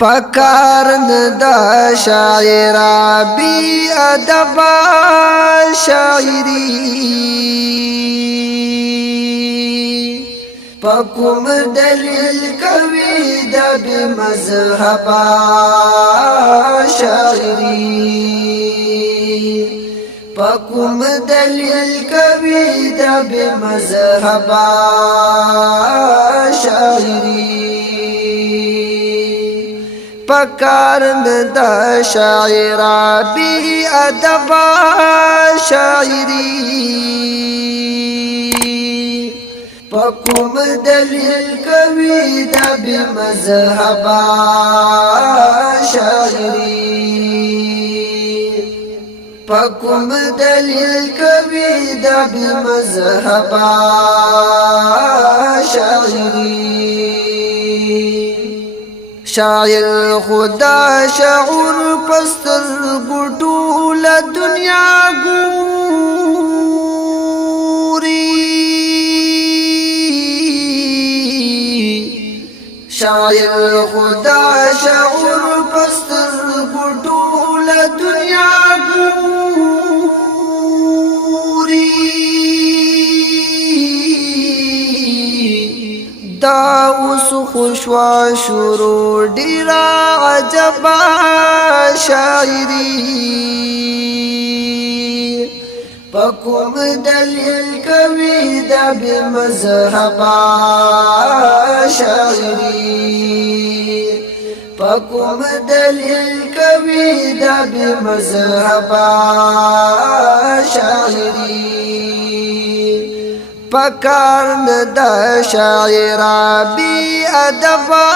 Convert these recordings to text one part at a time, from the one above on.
پکار ندا شاعرا بی ادبا شاعری پکم دلیل کوي د بی مذهبا شاعری پکم دلیل کوي د بی مذهبا شاعری پکار ندا شاعرا بی ادبا شاعری پکم دلیل کوي د بی مذهبا شاعری پکم دلیل کوي د بی مذهبا شاعری شاعر خدا شعور پستر ګټول دنیا ګوري شاعر خدا شعور پستر ګټول دنیا دا اوس خوشوا شروع ډیرا عجبا شاعری پکم دلیل کوي د بی مذهبا شاعری پکم دلیل کوي د بی مذهبا شاعری پکار ندا شاعرا بی ادبا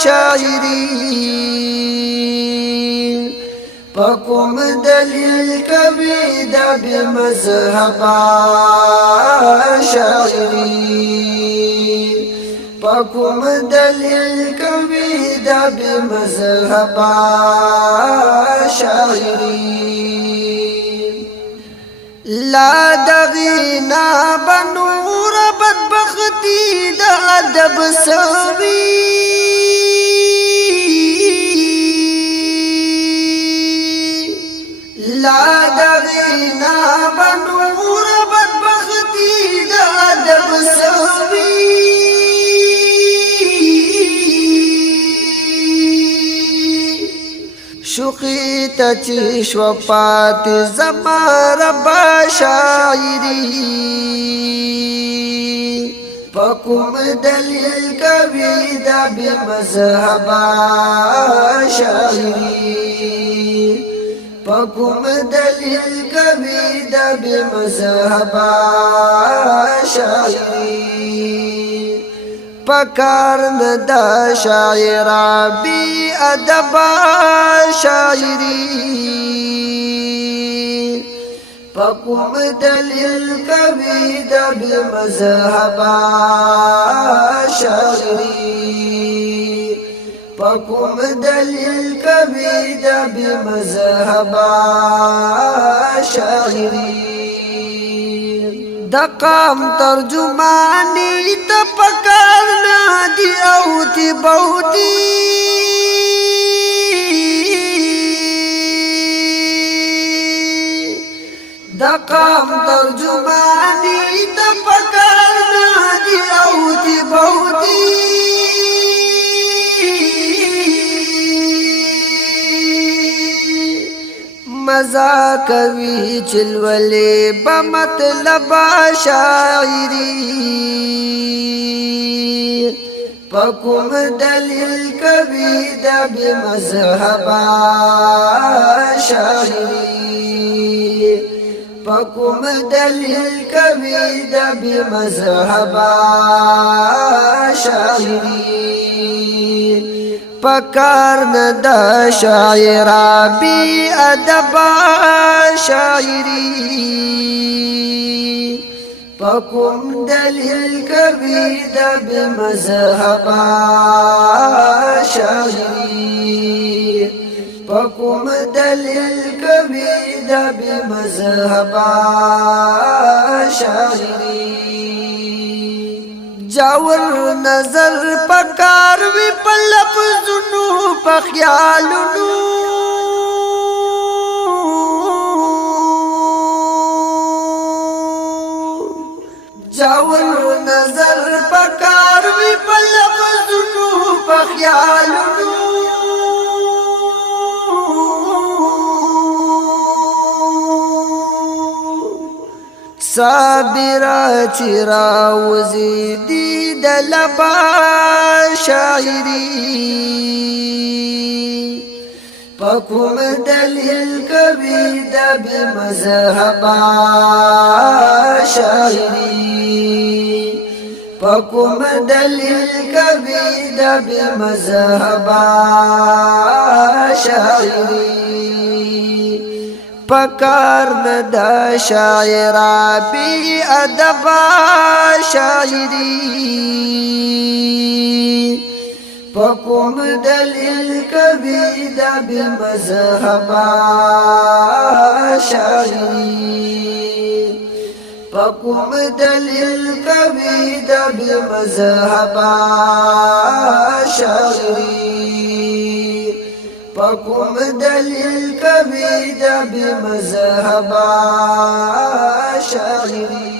شاعری پکم دلیل کوي د بی مذهبا شاعری پکم دلیل کوي د بی مذهبا شاعری لا دغینا بنور بدبختی د ادب سوی لا دغینا بنور بدبختی د ادب سوی شوقی تچی شوپات زمار با شاعری پکم دلیل کوي د بی مذهبا شاعری پکم دلیل کوي د بی مذهبا شاعری پکار ندا شاعرا بی ادبا شاعری پکم دلیل کوي د بی مذهبا شاعری پکم دلیل کوي د بی مذهبا شاعری دقام ترجمانی ته پکار نه دی او تی بوتی دقام ترجمانی ته پکار نه دی او تی بوتی مزا کوي چلولې بمطلب شاعری پکم دلیل کوي د بی مذهبا شاعری پکم دلیل کوي د بی مذهبا شاعری پکار ندا شاعرا بی ادبا شاعری پکم دلیل کوي د بی مذهبا شاعری پکم دلیل کوي د بی مذهبا شاعری جاور نظر پکار وی په لفظونو خیالونو جاولو نظر پکار وی په لفظونو په خیالونو صابرا چې راوځي دي د لبا شاعري په کوم دلیل کوي د بې مذهبه شاعري په کوم دلیل کوي د بې مذهبه شاعري پکار نه د شاعرا بی ادبا شاعري په کوم دلیل کوي د بې مذهبه شاعري په کوم دلیل کوي د بې مذهبه شاعري په کوم دلیل کوي د بې مذهبه شاعري